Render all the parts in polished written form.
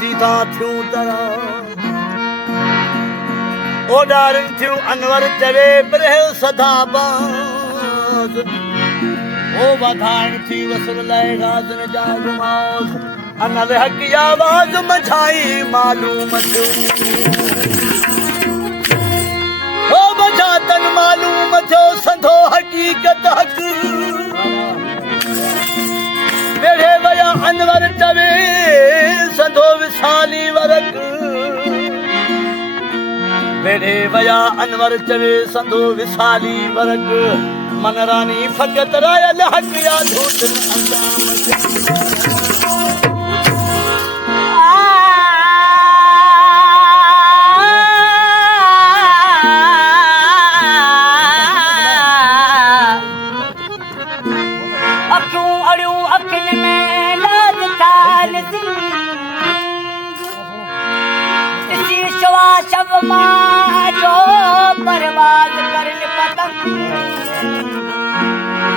जी था थियूं तरा ओ डारन थियूं अनवर चवे बरह सदाबाद ओ वधान थी वसल लाए गाजन जा गुमास अनल हक आवाज मचाई मालूम थियो ओ बजातन मालूम थियो संधो हकीकत हक बेड़े वया अनवर चवे संधो विसाली वरक बेड़े वया अनवर चवे संधो विसाली वरक मनरानी फकत रायल हक या धूतन अंजाम परवाज करन पतंग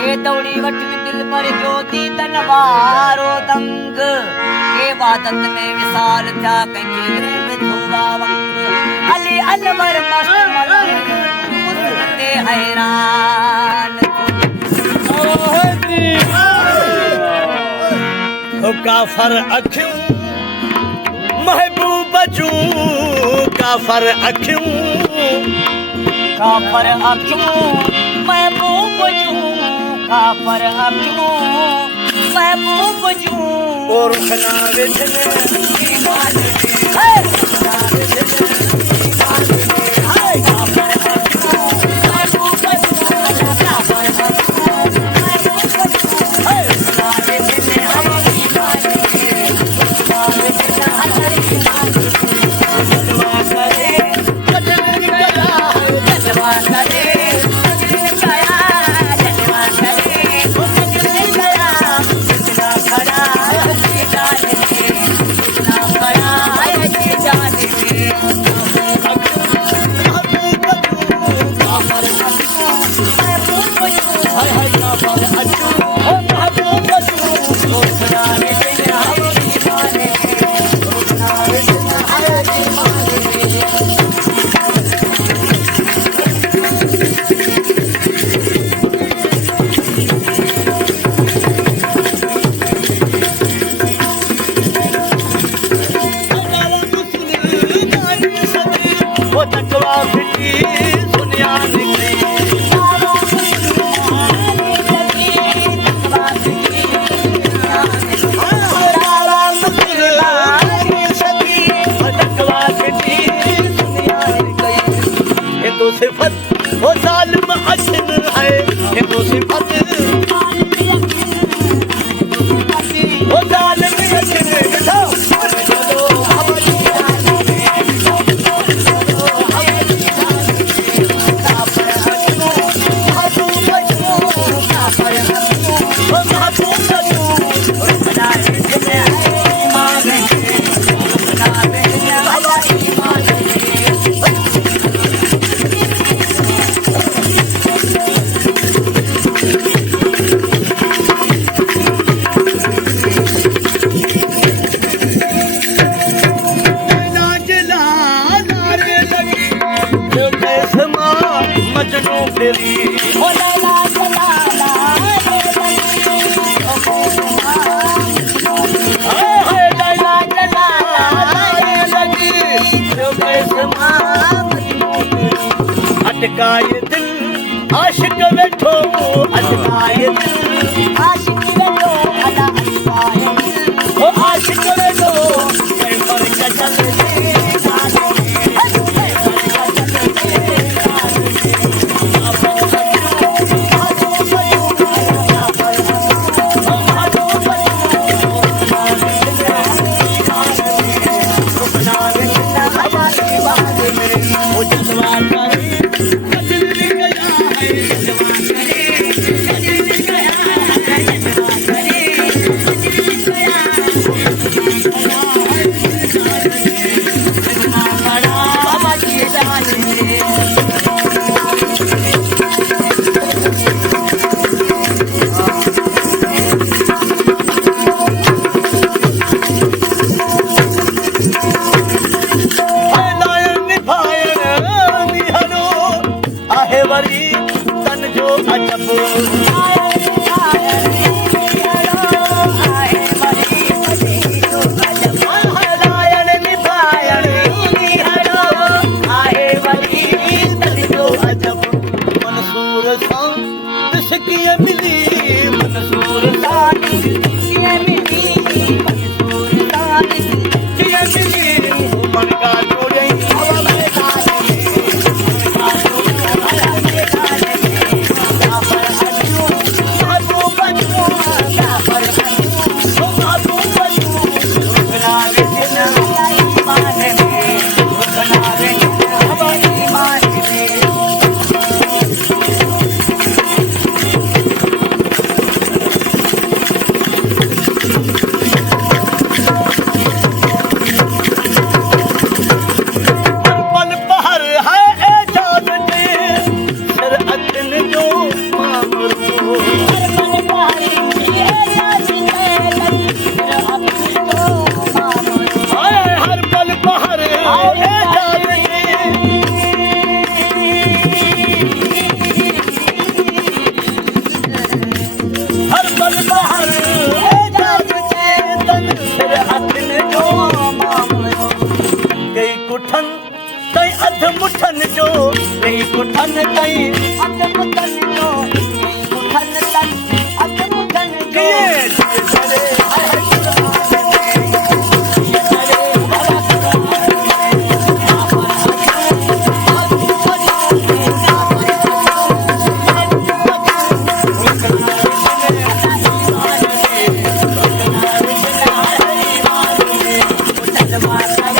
ये दौड़ी वट दिल पर ज्योति तनवारो दंग ये वादत में विसार था कहीं में धोवा वंग अली अनवर मस्त मलंग मुझते हैरान ओ काफर अखियों महबूब जू काफर अखियों महबूब जू काफर अखियों महबूब जू और खना सिफत वो जालिम अशन है ये तो सिफत वो जालिम अशन अटकाए दिल आशिक बैठो अटकाए दिल आशिक बैठो अला अटकाए दिल ओ आशिक बैठो पर कचल मंसूर सां ॾिस कीअं मिली मंसूर सां कीअं मिली मन का मुठन जो कुठन ताईं अध मुठन जो कुठन ताईं अध मुठन जो Bye.